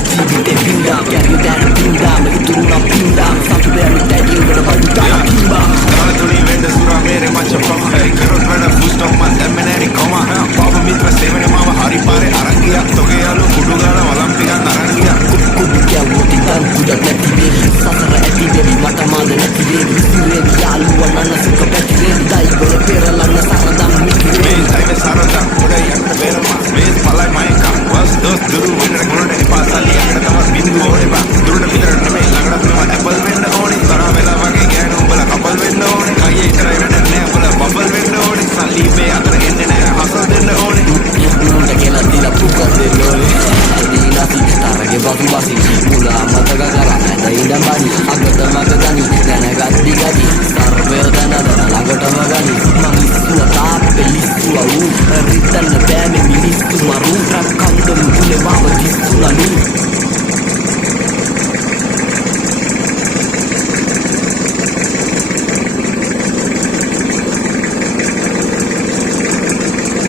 ජීවිතේ වින්දා කැරිය දැන වින්දා ඉතුරුනම් වින්දා සතුටෙන් දැඩි උඩ වඩා කිම්බා දාලතුණි වෙන්න සුරා මේරේ මච ප්‍රොෆයි කරොත් වැඩ ෆුල් ස්ටොප් මන් දැම්මේ නෑනි කොමා පාප මිත්‍ර සේවනේ මාව හරි පාරේ අරන් ගියා තොගේ යාළු කුඩු ගාලා වලම් ටිකක් අරන් ගියා කුඩු කැවුටි ගන් කුඩක් නැති වේවි සසර ඇති වේවි මට මාද නැති වේවි සිරේ යාළුවා නන්න සුක පැති වේවි දයි වල පෙරලන්න සරදම් මිකි මේ තයිවේ සරදම් උඩයි යන්න වේරමා මේ පලයි මයිකම් වස් දොස් දුරු වෙන්න ගොඩට එපාසල්ලි යන්න තවත් බින්දුව ඕනේ බා දුරට පිටරට නෙමෙයි ළඟට මෙව ඇපල් වෙන්න ඕනේ තරහ වෙලා වගේ ගෑනු උඹලා කපල් වෙන්න ඕනේ කයියේ ඉතරයි වැඩ නෑ උඹලා බබල් වෙන්න ඕනේ සල්ලි මේ අතර එන්නේ නෑ හසල් දෙන්න ඕනේ මුන්ට කියලා දීලා පුකක් දෙන්න ඕනේ අදීලාසි තරගේ බතු බසි මුලා මතක කරා නැද ඉඳන් බඩි අගත මග ගනි දැනගත් දිගදි සර්වය දන ළඟටම ගනි මං ඉස්සුව තාප්පේ ලිස්සුව ඌ රිතන්න බෑමේ මිනිස්සු මරු රක් කන්දම් පුලේ මාව දිස්සුනනි